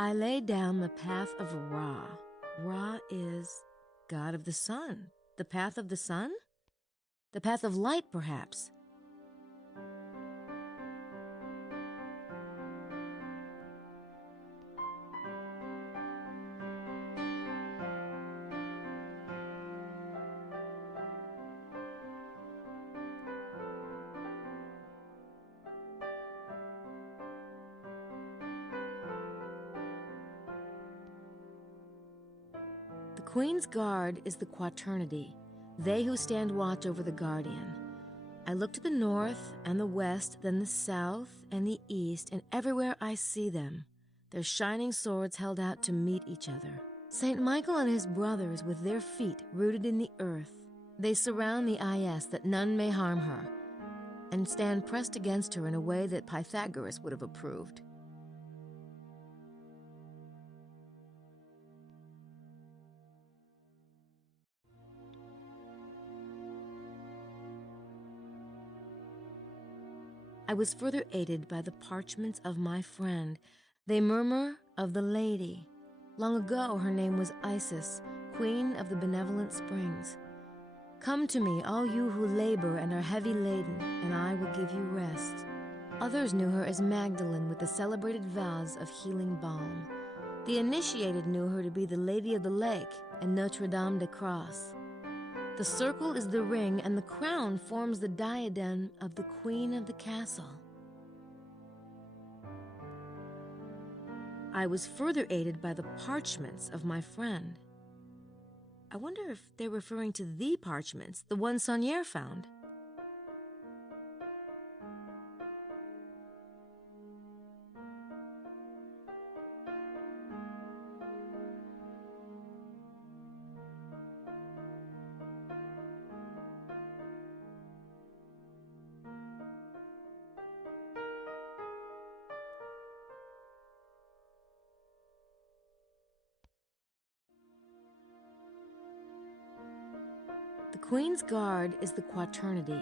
I lay down the path of Ra. Ra is god of the sun. The path of the sun? The path of light, perhaps. The Queen's Guard is the Quaternity, they who stand watch over the Guardian. I look to the north and the west, then the south and the east, and everywhere I see them, their shining swords held out to meet each other. Saint Michael and his brothers with their feet rooted in the earth, they surround the Is that none may harm her, and stand pressed against her in a way that Pythagoras would have approved. I was further aided by the parchments of my friend. They murmur of the lady. Long ago her name was Isis, queen of the benevolent springs. Come to me, all you who labor and are heavy laden, and I will give you rest. Others knew her as Magdalene with the celebrated vows of healing balm. The initiated knew her to be the Lady of the Lake and Notre Dame de Cross. The circle is the ring, and the crown forms the diadem of the queen of the castle. I was further aided by the parchments of my friend. I wonder if they're referring to the parchments, the ones Saunier found. The Queen's Guard is the Quaternity,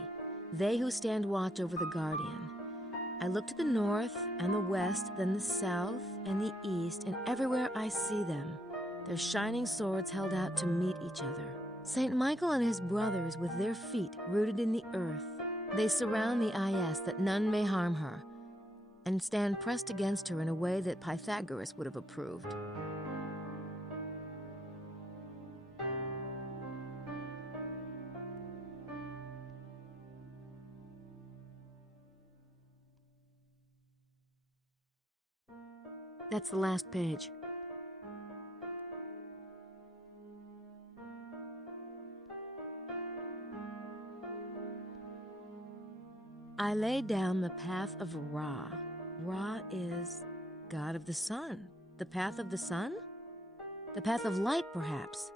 they who stand watch over the Guardian. I look to the north and the west, then the south and the east, and everywhere I see them, their shining swords held out to meet each other. Saint Michael and his brothers with their feet rooted in the earth, they surround the Is that none may harm her, and stand pressed against her in a way that Pythagoras would have approved. That's the last page. I lay down the path of Ra. Ra is god of the sun. The path of the sun? The path of light, perhaps.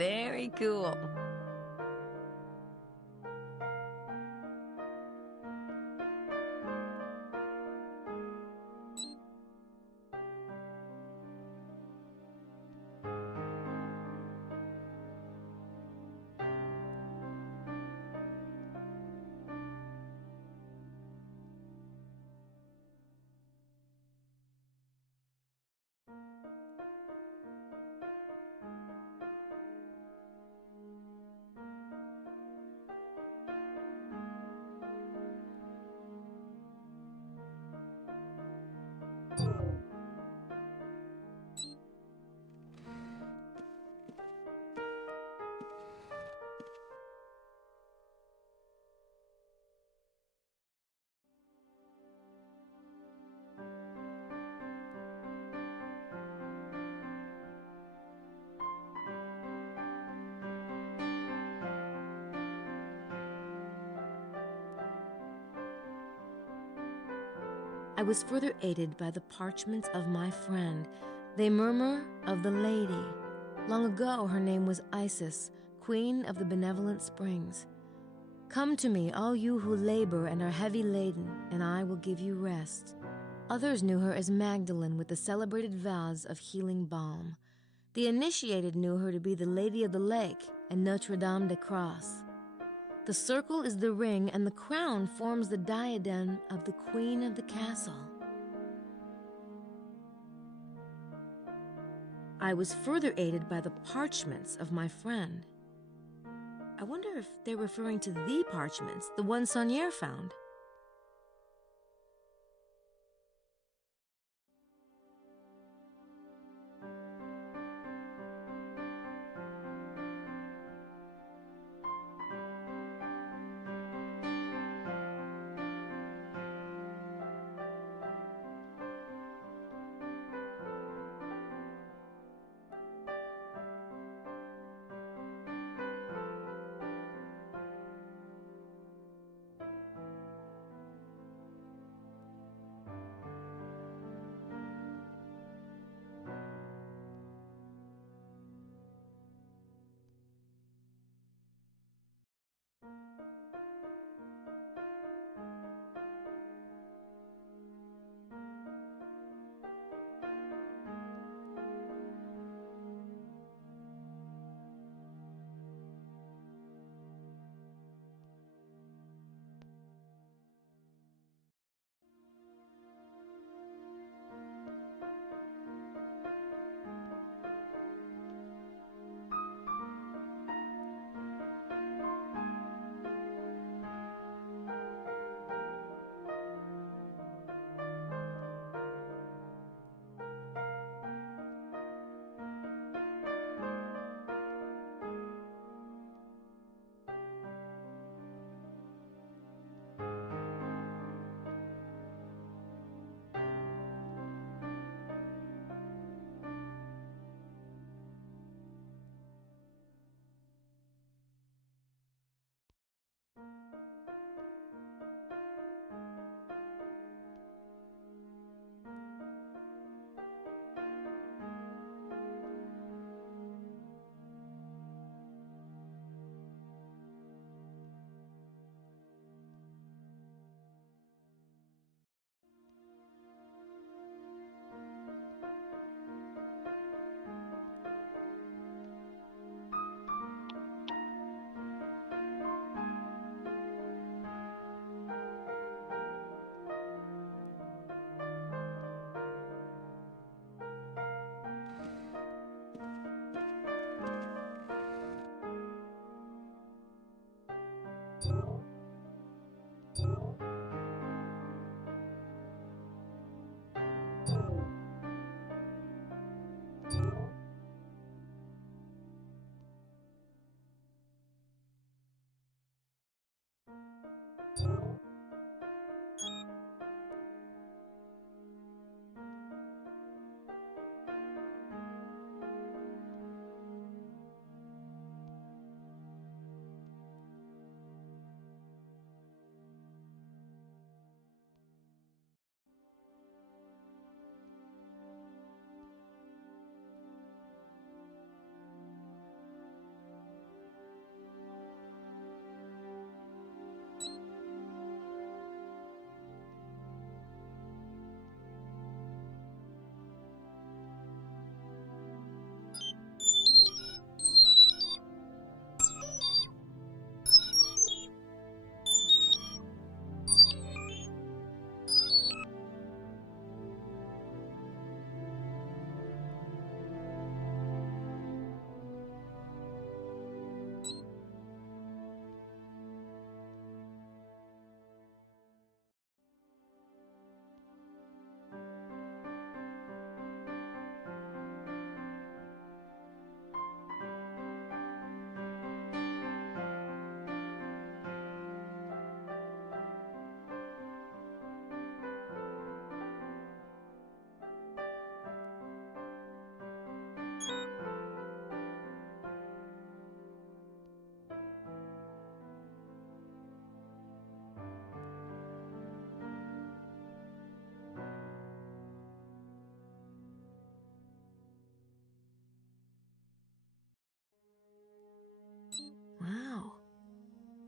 Very cool. I was further aided by the parchments of my friend. They murmur of the lady. Long ago her name was Isis, queen of the benevolent springs. Come to me, all you who labor and are heavy laden, and I will give you rest. Others knew her as Magdalene with the celebrated vows of healing balm. The initiated knew her to be the Lady of the Lake and Notre Dame de Cross. The circle is the ring, and the crown forms the diadem of the queen of the castle. I was further aided by the parchments of my friend. I wonder if they're referring to the parchments, the one Saunier found.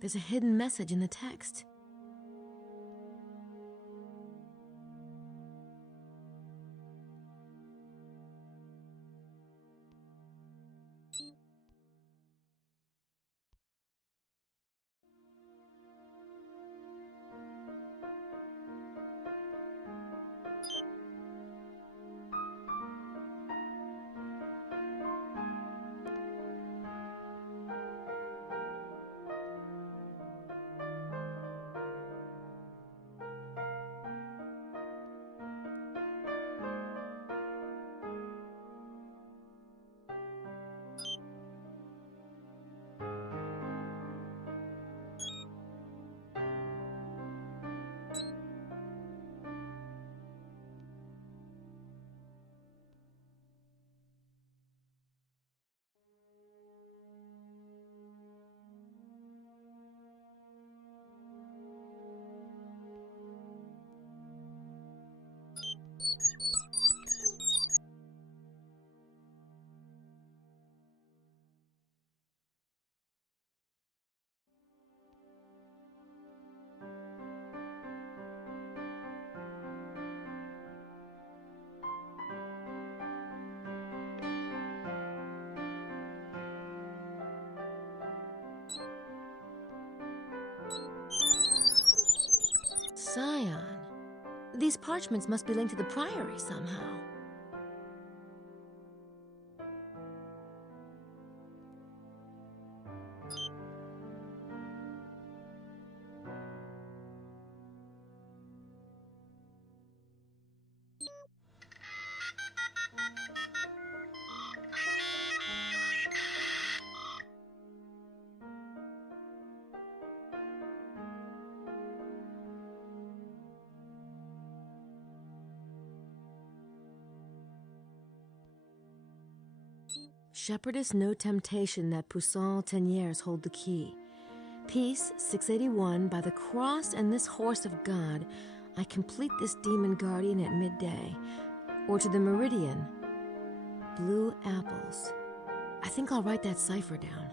There's a hidden message in the text. Scion. These parchments must be linked to the Priory somehow. Shepherdess no temptation that Poussin Teniers hold the key. Peace 681, by the cross and this horse of God, I complete this demon guardian at midday. Or to the Meridian, blue apples. I think I'll write that cipher down.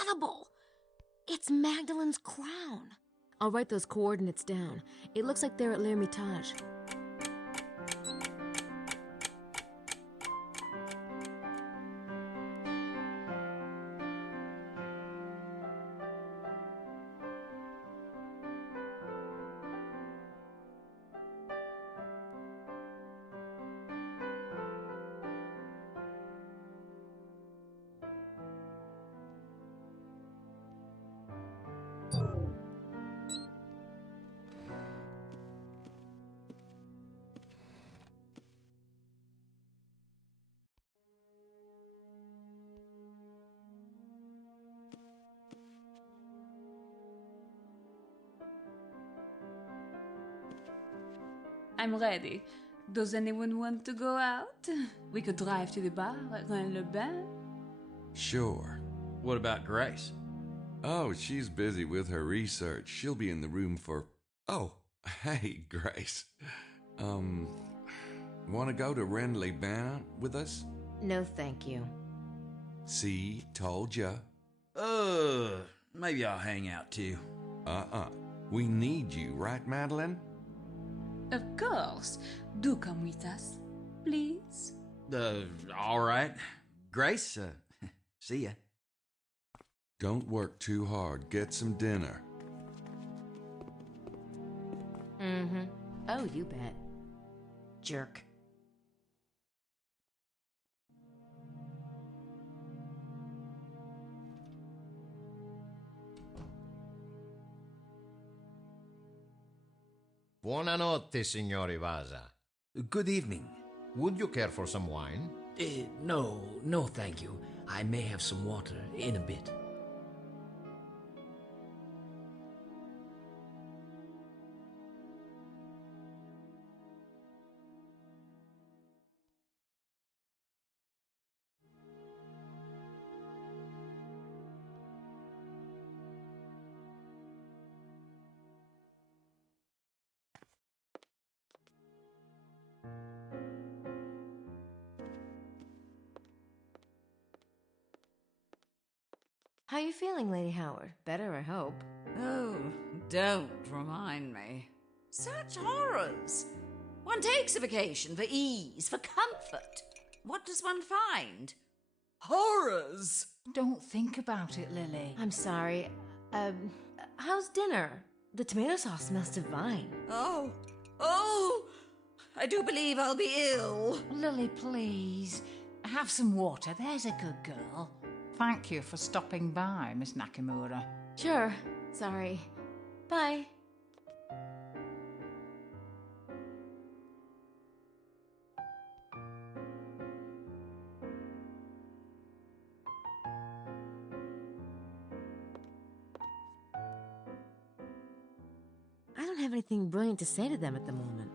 incredible! It's Magdalene's crown. I'll write those coordinates down. It looks like they're at l'Hermitage. I'm ready. Does anyone want to go out? We could drive to the bar at Rennes-le-Bain. Sure. What about Grace? Oh, she's busy with her research. She'll be in the room for... Oh, hey, Grace. Want to go to Rennes-les-Bains with us? No, thank you. See, told ya. Maybe I'll hang out too. We need you, right, Madeline? Of course. Do come with us, please. All right. Grace, see ya. Don't work too hard. Get some dinner. Mm-hmm. Oh, you bet. Jerk. Buonanotte, signori Vaza. Good evening. Would you care for some wine? No, thank you. I may have some water in a bit. How you feeling, Lady Howard? Better, I hope. Oh, don't remind me. Such horrors. One takes a vacation for ease, for comfort. What does one find? Horrors! Don't think about it, Lily. I'm sorry. How's dinner? The tomato sauce smells divine. Oh, I do believe I'll be ill. Lily, please. Have some water, there's a good girl. Thank you for stopping by, Miss Nakamura. Sure. Sorry. Bye. I don't have anything brilliant to say to them at the moment.